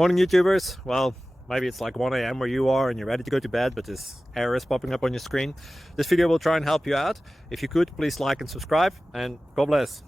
Morning YouTubers. Well, maybe it's like 1 a.m. where you are and you're ready to go to bed, but this error is popping up on your screen. This video will try and help you out. If you could, please like and subscribe, and God bless.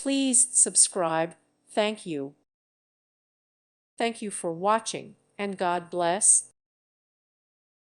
Please subscribe. Thank you. Thank you for watching, and God bless.